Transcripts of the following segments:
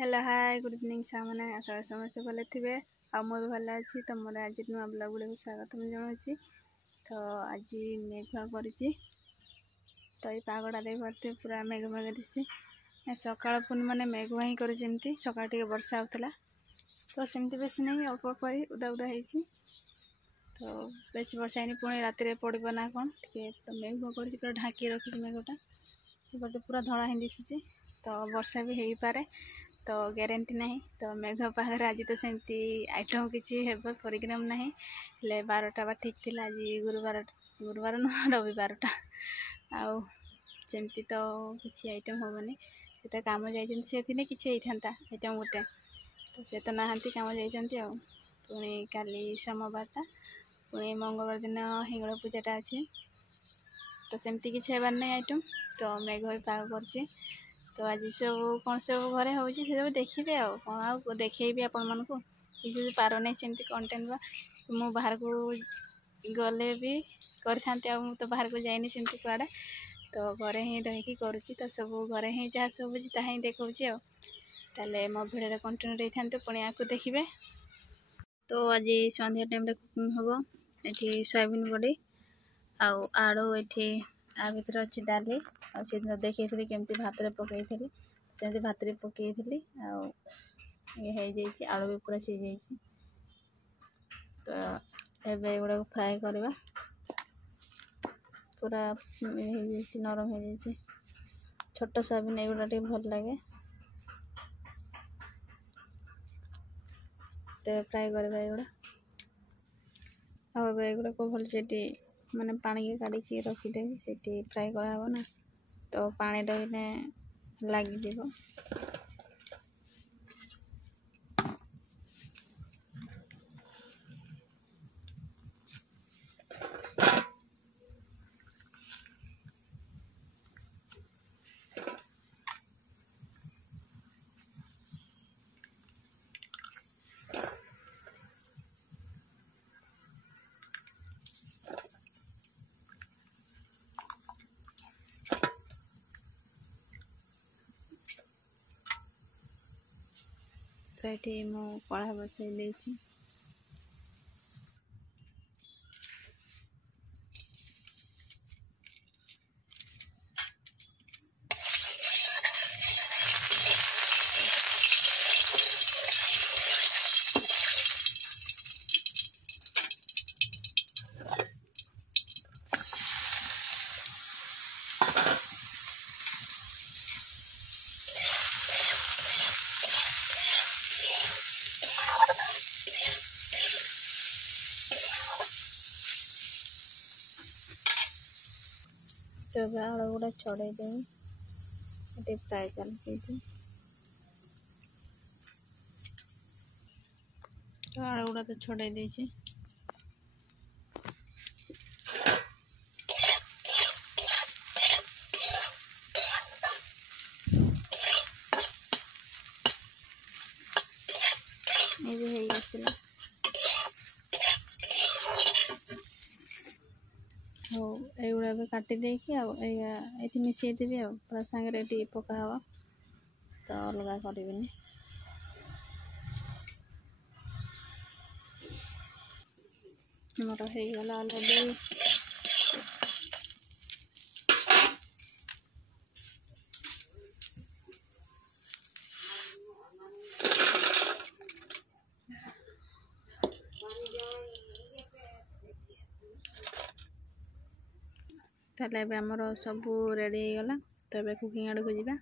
Hello hi good evening सामने आशा समस्ते भले थे आ भी भल अच्छी तो मोर आज नुआ ब्लॉग गुड़े स्वागत जनावि। तो आज मेघुआ कर तो ये पागटा दे पारे पूरा मेघ मेघ दिशे सका पुणी मैंने मेघुआ ही करमती सका वर्षा होता तो सेमती बेस नहीं अल्प अल्प उदा उदा हो तो बेस वर्षा है पुणी राति पड़ो ना कौन टे तो मेघुआ कर पूरा ढाकी रखी मेघटा तो पूरा धड़ा ही दिशुची तो वर्षा भी हो पारे तो ग्यारंटी ना तो मेघ पाखे आज तो सेमती आइटम किसी प्रोग्राम ना हेल्ले 12टा बा ठीक थी आज गुरुवार नुह रविवारटा आमती तो किसी आइटम हेनी से तो कम जाइए किसी होता आइटम गोटे तो से तो नहांती कम जाइए पुणी काली सोमवारटा पुणी मंगलवार दिन हिंगल पूजाटा अच्छे तो सेमती किसी हेबार नहीं आइटम तो मेघ भी पाग कर तो आज सब कौन सब घरे हो सब देखिए कौन आ देखेबी आपण मन को ये पार नहीं सेमती कंटेंट बा मु बाहर को गले भी करते तो बाहर को जाइनी सेमती कुआड़े तो घरे ही रहीकि करुँची तो सब घरे ही जहाँ सब ताही देखा ताले मो भिडियो कंटिन्यू रही था पुणी आपको देखिए। तो आज संध्या टाइम कुकिंग हम ये सोयाबीन बड़ी आलू ये आ भर अच्छी डाली से देखी केमती भात पकई थी सेमती भात पकई थी ये आलू भी पूरा सीझे तो ये गुड़ा फ्राए करवा पूरा नरम हो जाए छोट सोयाबीन एगुड़ा टे भल लगे तो फ्राए करवा एगुड़ा एगुड़ा को भल से माने पानी के काढ़ी रखीदेवी से फ्राए कराब ना तो पानी रही लगे तो ये मु कड़ा बसई देती तो आलू गुड़ा छड़े देवी फ्राए करके तो आलू गुड़ा तो छड़े देती ये आसला हो एगुड़ा भी काटी देकी ये मिसईदेवी पूरा सांगे ये पका हवा तो अलग करें मोर हो गला अलरेडी ताले आमर सब रेडी हो गला तो कुकिंग आड़ को जीवा।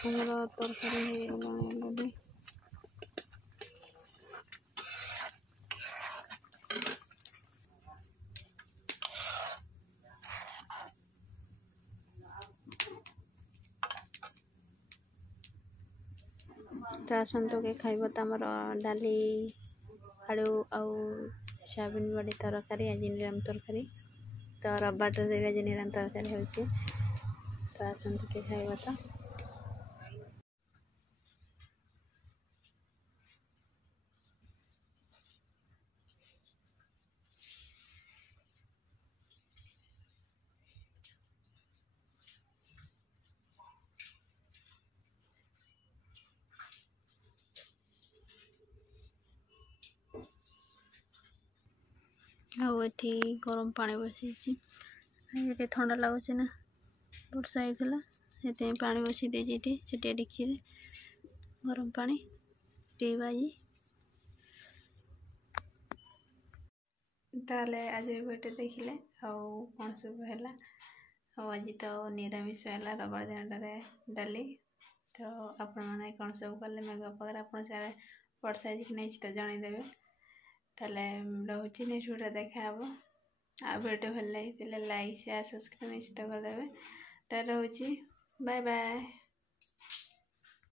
ଆମର ତରକାରୀ ହେଇଗଲାଣି ଅଲରେଡ଼ି। ତ ଆସନ୍ତୁ କି ଖାଇବ ତ ଆମର ଡାଲି ଆଳୁ ଆଉ ସୋୟାବିନ ବଡ଼ି ତରକାରୀ, ଆଜି ନିରାମ ତରକାରୀ। ତ ରବିବାର ତ ଆଜି ନିରାମ ତରକାରୀ ହେଉଛି, ତ ଆସନ୍ତୁ କି ଖାଇବ ତ। ଆଉ ଏଠି ଗରମ ପାଣି ବସାଇଛି, ଏଠି ଥଣ୍ଡା ଲାଗୁଛି ନା, ବର୍ଷା ହେଇଥିଲା ସେଥିପାଇଁ ପାଣି ବସାଇ ଦେଇଛି ଏଠି ଛୋଟିଆ ଡେକ୍ଚିରେ ଗରମ ପାଣି ପିଇବା ଆଜି। ତାହେଲେ ଆଜି ଭିଡ଼ିଓ ଦେଖିଲେ ଆଉ କ'ଣ ସବୁ ହେଲା। ଆଉ ଆଜି ତ ନିରାମିଷ ହେଲା ରବିବାର ଦିନଟାରେ ଡାଲି। ତ ଆପଣମାନେ କ'ଣ ସବୁ କଲେ ମେଘ ପାଗରେ ଆପଣ ସିଆଡ଼େ ବର୍ଷା ହେଇଛି କି ନାହିଁ ତ ଜଣେଇଦେବେ। ତାହେଲେ ରହୁଛି, ନେକ୍ସଟ ଭିଡ଼ିଓ ଦେଖାହେବ। ଆଉ ଭିଡ଼ିଓ ଭଲ ଲାଗିଥିଲେ ଲାଇକ୍, ସେୟାର, ସବସ୍କ୍ରାଇବ୍ ନିଶ୍ଚିତ କରିଦେବେ। ତାହେଲେ ରହୁଛି, ବାଏ ବାଏ।